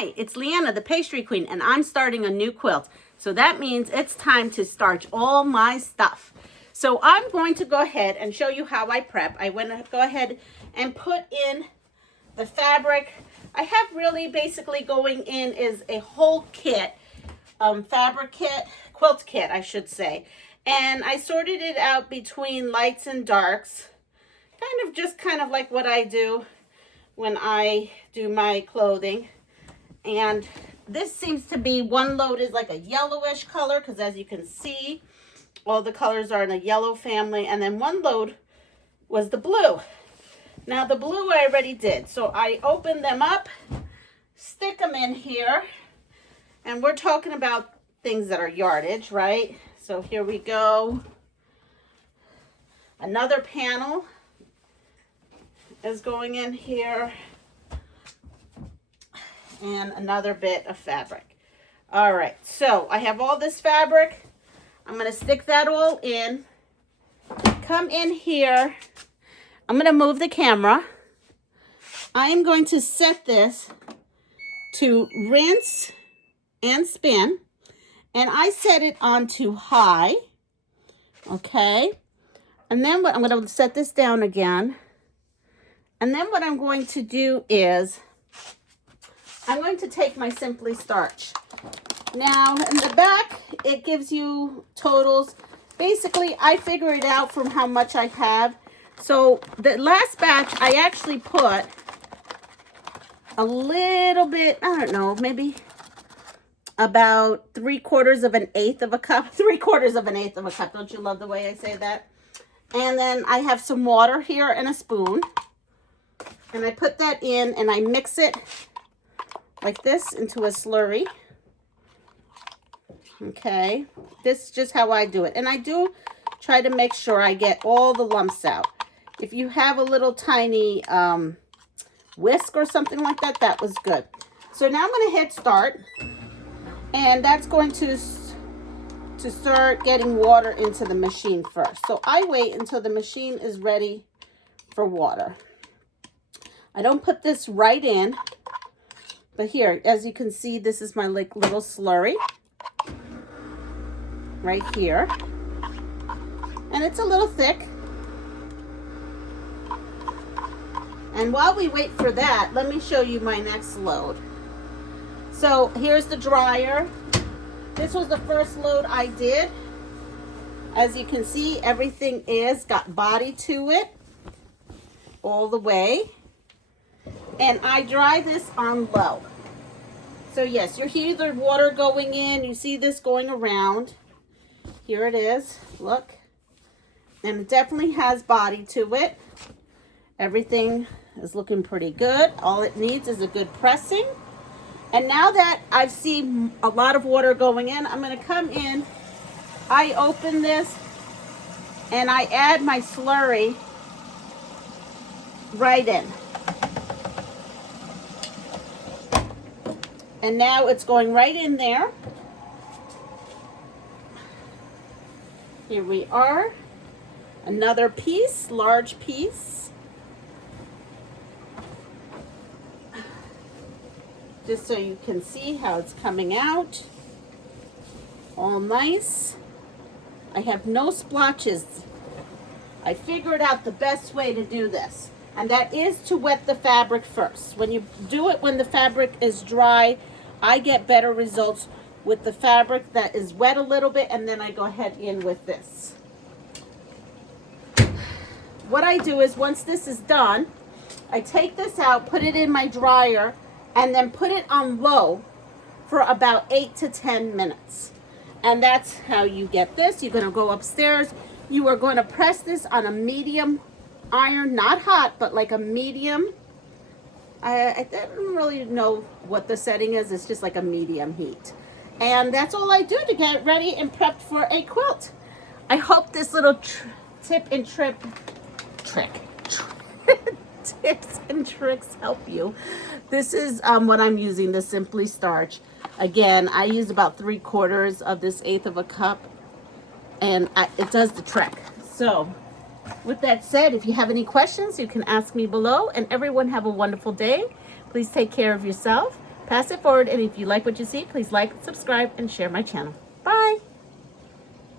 Hi, it's Leana, the pastry queen, and I'm starting a new quilt. So that means it's time to starch all my stuff. So I'm going to go ahead and show you how I prep. I want to go ahead and put in the fabric. I have really basically going in is a whole kit, fabric kit, quilt kit, I should say. And I sorted it out between lights and darks, kind of like what I do when I do my clothing. And this seems to be, one load is like a yellowish color, because as you can see, all the colors are in a yellow family. And then one load was the blue. Now the blue I already did. So I opened them up, stick them in here, and we're talking about things that are yardage, right? So here we go. Another panel is going in here. And another bit of fabric. All right, so I have all this fabric. I'm going to stick that all in. Come in here. I'm going to move the camera. I am going to set this to rinse and spin. And I set it on to high. Okay. And then I'm going to set this down again. And then what I'm going to do is I'm going to take my Simpli Starch. Now, in the back, it gives you totals. Basically, I figure it out from how much I have. So, the last batch, I actually put a little bit, I don't know, maybe about 3/4 of an eighth of a cup. 3/4 of an eighth of a cup. Don't you love the way I say that? And then I have some water here and a spoon. And I put that in and I mix it like this into a slurry. Okay, this is just how I do it. And I do try to make sure I get all the lumps out. If you have a little tiny whisk or something like that, that was good. So now I'm going to hit start. And that's going to start getting water into the machine first. So I wait until the machine is ready for water. I don't put this right in. But here, as you can see, this is my little slurry right here. And it's a little thick. And while we wait for that, let me show you my next load. So here's the dryer. This was the first load I did. As you can see, everything got body to it all the way. And I dry this on low. So yes, you hear the water going in. You see this going around. Here it is. Look. And it definitely has body to it. Everything is looking pretty good. All it needs is a good pressing. And now that I've seen a lot of water going in, I'm going to come in. I open this and I add my slurry right in. And now it's going right in there. Here we are. Another piece, large piece. Just so you can see how it's coming out. All nice. I have no splotches. I figured out the best way to do this. And that is to wet the fabric first. When you do it when the fabric is dry, I get better results with the fabric that is wet a little bit, and then I go ahead in with this. What I do is once this is done, I take this out, put it in my dryer, and then put it on low for about 8 to 10 minutes. And that's how you get this. You're going to go upstairs. You are going to press this on a medium iron, not hot, but like a medium. I don't really know what the setting is. It's just like a medium heat. And that's all I do to get ready and prepped for a quilt. I hope this little tips and tricks help you. This is what I'm using, the Simpli Starch. Again, I use about 3/4 of this eighth of a cup. And it does the trick. So with that said, if you have any questions, you can ask me below. And everyone have a wonderful day. Please take care of yourself. Pass it forward, and if you like what you see, please like, subscribe, and share my channel. Bye.